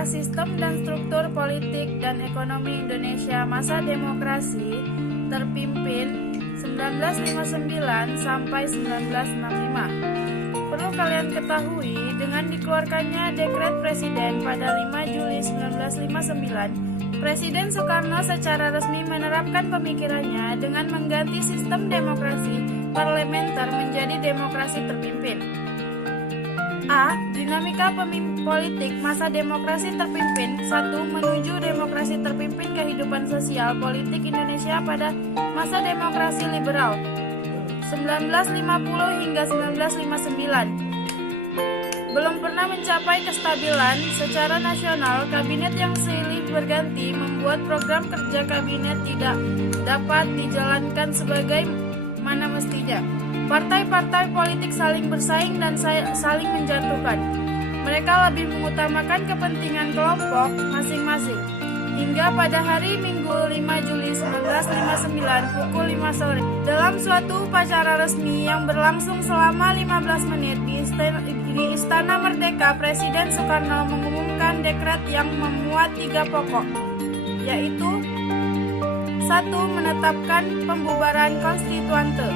2. Sistem dan struktur politik dan ekonomi Indonesia masa demokrasi terpimpin 1959 sampai 1965. Perlu kalian ketahui, dengan dikeluarkannya Dekret Presiden pada 5 Juli 1959, Presiden Soekarno secara resmi menerapkan pemikirannya dengan mengganti sistem demokrasi parlementer menjadi demokrasi terpimpin. A. Dinamika politik masa demokrasi terpimpin. 1. Menuju demokrasi terpimpin kehidupan sosial politik Indonesia pada masa demokrasi liberal 1950 hingga 1959. Belum pernah mencapai kestabilan secara nasional, kabinet yang silih berganti membuat program kerja kabinet tidak dapat dijalankan sebagaimana mestinya. Partai-partai politik saling bersaing dan saling menjatuhkan. Mereka lebih mengutamakan kepentingan kelompok masing-masing. Hingga pada hari Minggu 5 Juli 1959 pukul 5 sore, dalam suatu upacara resmi yang berlangsung selama 15 menit di Istana Merdeka, Presiden Soekarno mengumumkan dekret yang memuat 3 pokok, yaitu 1. Menetapkan pembubaran konstituante.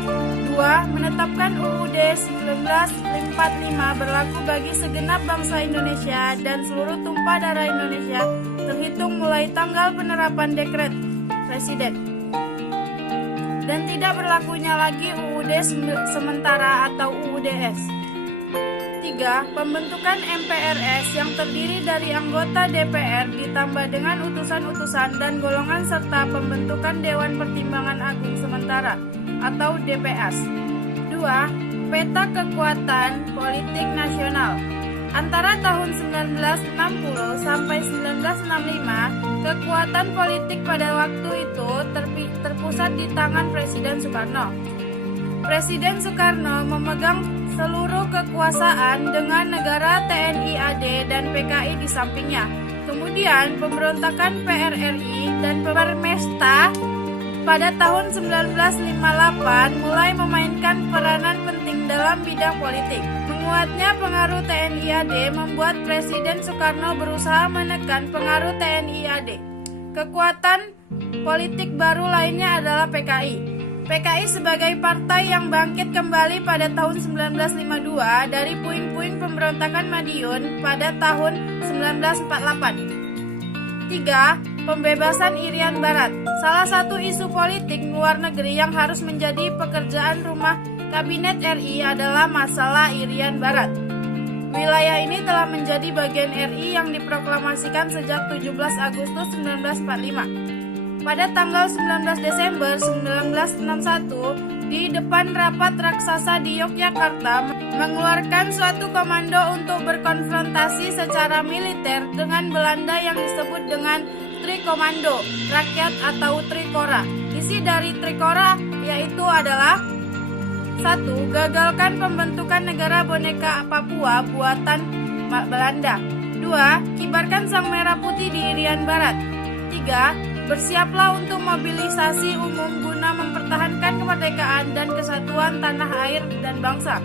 2. Menetapkan UUD 1945 berlaku bagi segenap bangsa Indonesia dan seluruh tumpah darah Indonesia terhitung mulai tanggal penerapan dekret Presiden, dan tidak berlakunya lagi UUD sementara atau UUDS. 3. Pembentukan MPRS yang terdiri dari anggota DPR ditambah dengan utusan-utusan dan golongan serta pembentukan Dewan Pertimbangan Agung Sementara atau DPS. 2. Peta kekuatan politik nasional. Antara tahun 1960 sampai 1965, kekuatan politik pada waktu itu terpusat di tangan Presiden Soekarno. Presiden Soekarno memegang seluruh kekuasaan dengan negara TNI AD dan PKI di sampingnya. Kemudian pemberontakan PRRI dan Permesta pada tahun 1958 mulai memainkan peranan penting dalam bidang politik. Menguatnya pengaruh TNI AD membuat Presiden Soekarno berusaha menekan pengaruh TNI AD. Kekuatan politik baru lainnya adalah PKI. PKI sebagai partai yang bangkit kembali pada tahun 1952 dari puing-puing pemberontakan Madiun pada tahun 1948. 3. Pembebasan Irian Barat. Salah satu isu politik luar negeri yang harus menjadi pekerjaan rumah Kabinet RI adalah masalah Irian Barat. Wilayah ini telah menjadi bagian RI yang diproklamasikan sejak 17 Agustus 1945. Pada tanggal 19 Desember 1961, di depan rapat raksasa di Yogyakarta, mengeluarkan suatu komando untuk berkonfrontasi secara militer dengan Belanda yang disebut dengan Trikomando Rakyat atau Trikora. Isi dari Trikora yaitu adalah 1. Gagalkan pembentukan negara boneka Papua buatan Belanda. 2. Kibarkan sang merah putih di Irian Barat. 3. Bersiaplah untuk mobilisasi umum guna mempertahankan kemerdekaan dan kesatuan tanah air dan bangsa.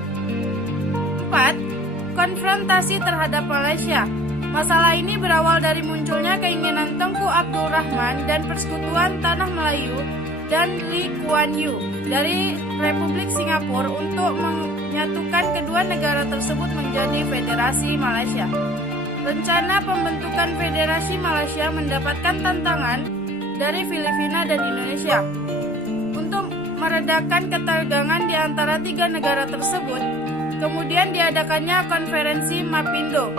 4. Konfrontasi terhadap Malaysia. Masalah ini berawal dari munculnya keinginan Tengku Abdul Rahman dan Persekutuan Tanah Melayu dan Lee Kuan Yew dari Republik Singapura untuk menyatukan kedua negara tersebut menjadi Federasi Malaysia. Rencana pembentukan Federasi Malaysia mendapatkan tantangan dari Filipina dan Indonesia. Untuk meredakan ketegangan di antara tiga negara tersebut, kemudian diadakannya konferensi Mapindo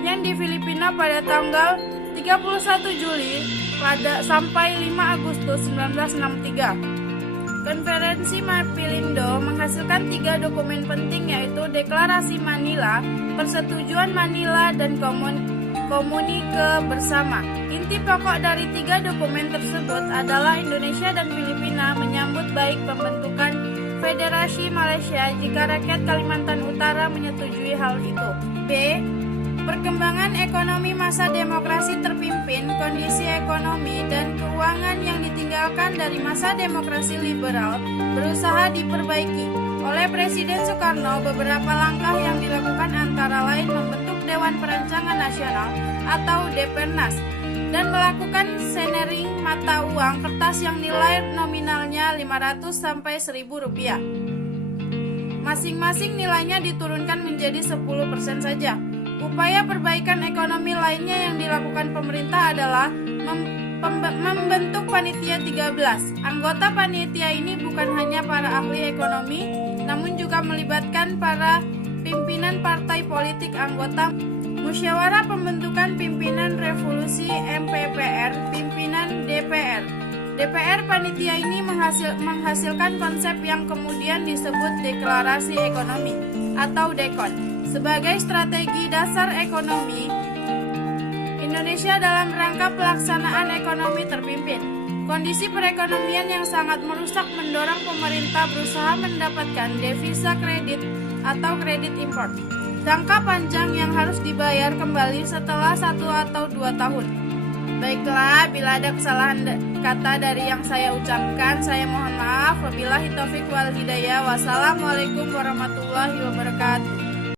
yang di Filipina pada tanggal 31 Juli sampai 5 Agustus 1963. Konferensi Mapindo menghasilkan 3 dokumen penting, yaitu Deklarasi Manila, Persetujuan Manila, dan Komunike Bersama. Inti pokok dari 3 dokumen tersebut adalah Indonesia dan Filipina menyambut baik pembentukan Federasi Malaysia jika rakyat Kalimantan Utara menyetujui hal itu. B. Perkembangan ekonomi masa demokrasi terpimpin, kondisi ekonomi dan keuangan yang ditinggalkan dari masa demokrasi liberal berusaha diperbaiki. Oleh Presiden Soekarno, beberapa langkah yang dilakukan antara lain membentuk Dewan Perancangan Nasional atau Depernas dan melakukan scenering mata uang kertas yang nilai nominalnya 500 sampai 1.000 rupiah. Masing-masing nilainya diturunkan menjadi 10% saja. Upaya perbaikan ekonomi lainnya yang dilakukan pemerintah adalah membentuk panitia 13. Anggota panitia ini bukan hanya para ahli ekonomi, namun juga melibatkan para pimpinan partai politik anggota Musyawarah Pembentukan Pimpinan Revolusi MPPR, pimpinan DPR. DPR panitia ini menghasilkan konsep yang kemudian disebut Deklarasi Ekonomi atau DEKON sebagai strategi dasar ekonomi Indonesia dalam rangka pelaksanaan ekonomi terpimpin. Kondisi perekonomian yang sangat merusak mendorong pemerintah berusaha mendapatkan devisa kredit atau kredit impor. Jangka panjang yang harus dibayar kembali setelah 1 atau 2 tahun. Baiklah, bila ada kesalahan kata dari yang saya ucapkan, saya mohon maaf. Wabillahi taufiq wal hidayah. Wassalamualaikum warahmatullahi wabarakatuh.